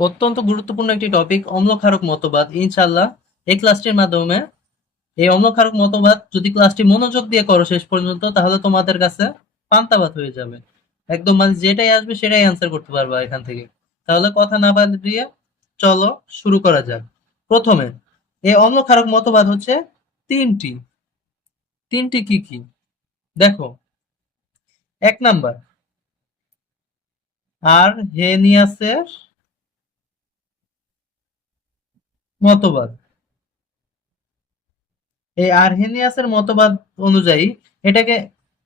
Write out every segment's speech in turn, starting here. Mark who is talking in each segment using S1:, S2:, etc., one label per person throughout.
S1: অত্যন্ত গুরুত্বপূর্ণ একটি টপিক অম্লক্ষারক মতবাদ। ইনশাল্লাহ এই ক্লাসটির মাধ্যমে, এই অম্লক্ষারক মতবাদ যদি ক্লাসটি মনোযোগ দিয়ে করো শেষ পর্যন্ত, তাহলে তোমাদের কাছে পান্তাবাদ হয়ে যাবে। একদম মানে যেটাই আসবে সেটাই অ্যান্সার করতে পারবা এখান থেকে। তাহলে কথা না দিয়ে চলো শুরু করা যাক। প্রথমে, এই অম্লক্ষারক মতবাদ হচ্ছে তিনটি। তিনটি কি কি? দেখো, এক নাম্বার, আর হেনিয়াসের মতবাদ। এই আরহেনিয়াসের মতবাদ অনুযায়ী এটাকে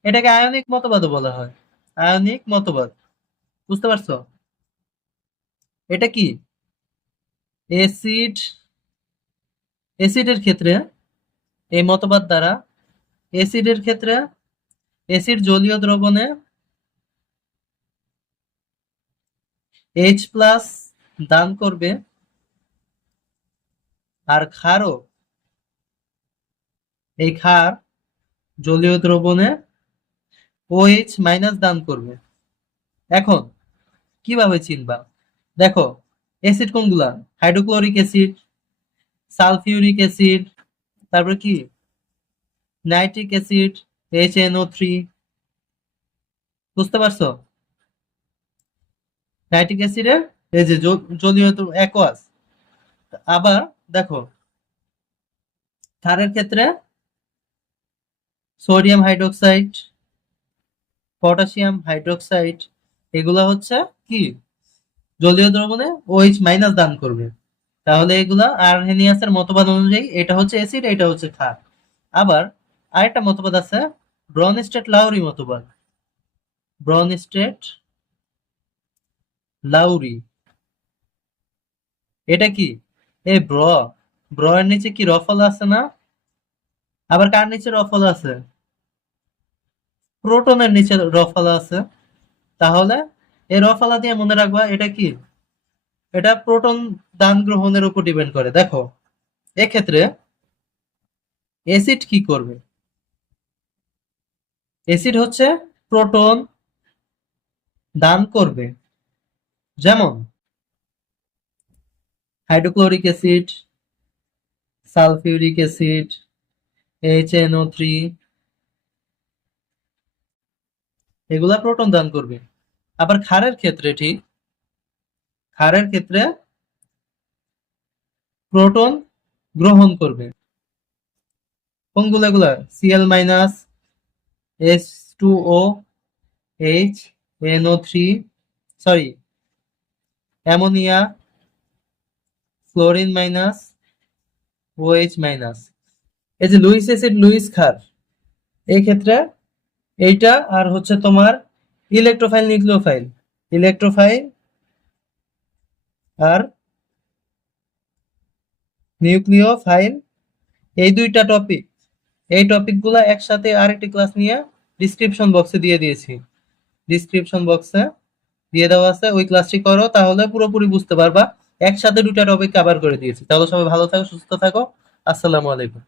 S1: এটাকে আয়নিক মতবাদও বলা হয়। আয়নিক মতবাদ। বুঝতে পারছ? এটা কি? এসিড এসিডের ক্ষেত্রে এই মতবাদ দ্বারা এসিডের ক্ষেত্রে এসিড জলীয় দ্রবণে এইচ প্লাস দান করবে আর ক্ষারও এই ক্ষার জলীয় দ্রবণে OH মাইনাস দান করবে। এখন, কীভাবে চিনবা? দেখো অ্যাসিড কোনগুলা? হাইড্রোক্লোরিক অ্যাসিড সালফিউরিক অ্যাসিড তারপর কি? Nitric acid H N O three বুঝতে পারছ? নাইট্রিক অ্যাসিডের এই যে জলীয় অ্যাকোয়াস আবার দেখো ক্ষারের ক্ষেত্রে সোডিয়াম হাইড্রোক্সাইড পটাশিয়াম হাইড্রোক্সাইড এগুলা হচ্ছে কি? জলীয় দ্রবণে OH মাইনাস দান করবে। তাহলে এগুলা আরহেনিয়াসের মতবাদ অনুযায়ী এটা হচ্ছে অ্যাসিড এটা হচ্ছে ক্ষার আবার আরেকটা মতবাদ আছে, ব্রন ব্রনস্টেট লাউরি মতবাদ। ব্রনস্টেট লাউরি। এটা কি? এই ব্র ব্র এর নিচে কি রফল আছে না? আবার কার নিচে রফল আছে? প্রোটনের নিচে রফলা আছে। তাহলে এই রফলা দিয়ে মনে রাখবা, এটা কি? এটা প্রোটন দান গ্রহণের উপর ডিপেন্ড করে। দেখো, এক্ষেত্রে অ্যাসিড কি করবে? অ্যাসিড হচ্ছে প্রোটন দান করবে। যেমন hydrochloric acid sulphuric acid HNO3 এগুলা প্রোটন দান করবে। আবার ক্ষারের ক্ষেত্রে ঠিক, ক্ষারের ক্ষেত্রে প্রোটন গ্রহণ করবে। কোনগুলো এগুলা? Cl minus S two O H N O three sorry ammonia fluorine minus O H minus. এই যে লুইস অ্যাসিড, লুইস ক্ষার এই ক্ষেত্রে এইটা আর হচ্ছে তোমার ইলেকট্রোফাইল, নিউক্লিওফাইল। ইলেকট্রোফাইল আর নিউক্লিওফাইল, এই দুইটা টপিক এই টপিকগুলো একসাথে আরেকটি ক্লাস নিয়ে ডিসক্রিপশন বক্সে দিয়ে দিয়েছি। ডিসক্রিপশন বক্সে দিয়ে দেওয়া আছে, ওই ক্লাসটি করো, তাহলে পুরোপুরি বুঝতে পারবা। একসাথে দুটা টপিক কভার করে দিয়েছি। তাহলে সবাই ভালো থাকো সুস্থ থাকো। আসসালামু আলাইকুম।